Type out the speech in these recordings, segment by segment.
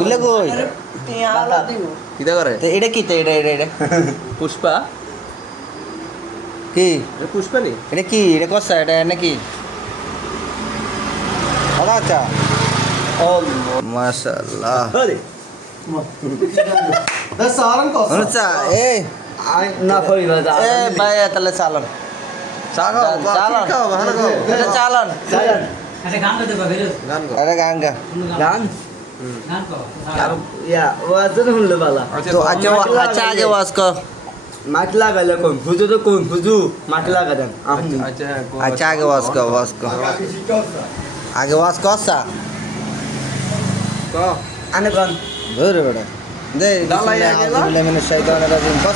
গুলে কই? কিতা করে? তো এটা কি এটা এটা এটা? পুষ্পা? কি? পুষ্পা নি? এটা কি? এটা কষা এটা নাকি? ভালো আচ্ছা। মাশাআল্লাহ। আচ্ছা এ না করি না এ ভাই তাহলে আচ্ছা গান করতে পারবে গান গো গান গা। গান। গান? কর ইয়া ওয়াজন হলে বালা। তো আচ্ছা আচ্ছা আগে ওয়াজ কর মাটি লাগাইলে কোন? হুজু তো কোন? হুজু মাটি লাগা দেন। আচ্ছা আগে ওয়াজ কর ওয়াজ কর আগে ওয়াজ কর সা আনে কোন ধরে বেটা। দে দালাই আগে লা। বিসমিল্লাহির শাইতানির রাজিম কর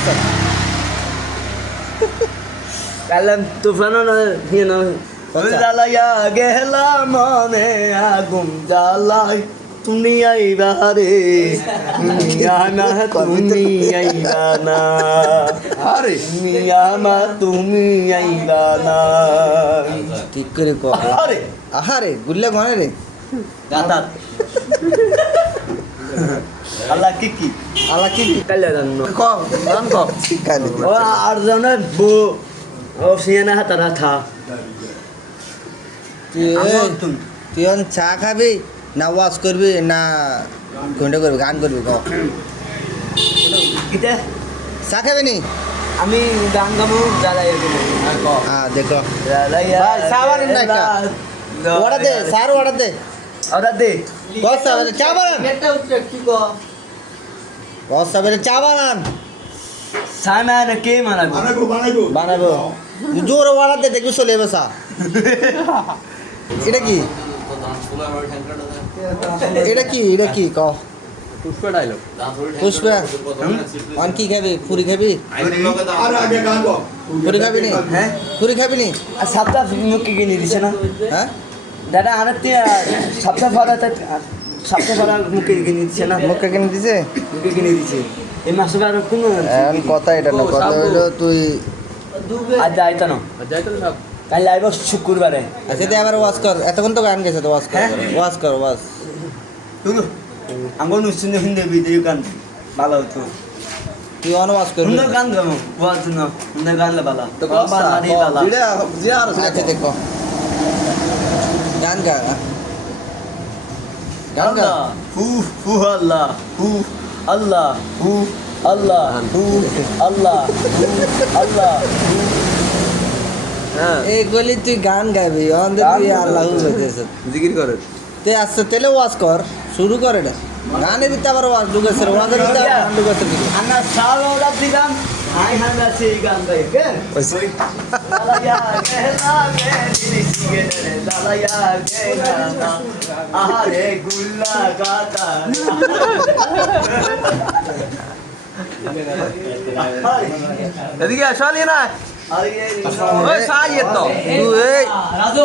কালাম তুফানো না না। জ্বালাইয়া গেলা মনে আগুন জ্বালাই তুমি আইবা রে তুমি আনা তুমি আইবা না আরে। তুমি আমা তুমি আইবা না ঠিক করে কর আরে আহারে গুল্লে গনে রে। গাতাত আল্লাহ কি কি? আলা কি কালে জানো কও গান কও শিখালি ও আর জনের বো ও সিয়ানা হাতার হাতা। তুই চা খাবি না ওয়াজ করবি না কোনটা করবি? গান করবি ক। চা খাবি নি? আমি গান গাবো হ্যাঁ দেখো। অর্ডার দে স্যার অর্ডার দে। অর্ডার দে। বস সাবেলে চা বানান। কি বস চা বানান। বানাবো? জোরে অর্ডার দে দেখবি চলে চা এটা কি? এটা কি? এটা কি? ক। পুষ্পা ডায়লগ পুষ্পা? অন কি খাবি? পুরি খাবি? পুরি খাবি নি হ্যাঁ? পুরি খাবি নি আর সাতটা মুখে কিনে দিছে না? হ্যাঁ? দাদা সপ্তাহ সপ্তাহ মুখে কিনে দিছে না? মুখে কিনে দিছে মুখে কিনে দিছে এই মাসে আর কোন কথা এটা না কথা হইল তুই আজ যাইতো না। কাল লাইব শুক্রবারে। আচ্ছা তুই আবার ওয়াজ কর। এতক্ষণ তো গান গেছে তো ওয়াজ কর। হ্যাঁ? ওয়াজ কর ওয়াজ। তুলো আঙ্গন শুনে শুনতে ভিডিও গান। ভালো হতো তুই অন ওয়াজ করবি সুন্দর গান গাবো। ওয়াজ না সুন্দর গান লে ভালো তো বাবা নারী ভালো ভিডিও যে আর আচ্ছা দেখো। গান গা গান গা। হু হু আল্লাহ হু আল্লাহ হু আল্লাহ হু আল্লাহ হু আল্লাহ এই গলি তুই গান গাবি অন দে তুই আল্লাহ বলতেছ জিকির করে। তে আসছে তেলে ওয়াজ কর শুরু কর এটা গানের ভিতরে আবার ওয়াজ ঢুকেছে ভিতরে আবার গান ঢুকেছে কি আনা সাল ওরা দিলাম আই সেই গান গাই গেলা গেলা আহারে গুল্লা গাতা এদিকে আসলি না ওই সাইয়ে তো তুই রাজু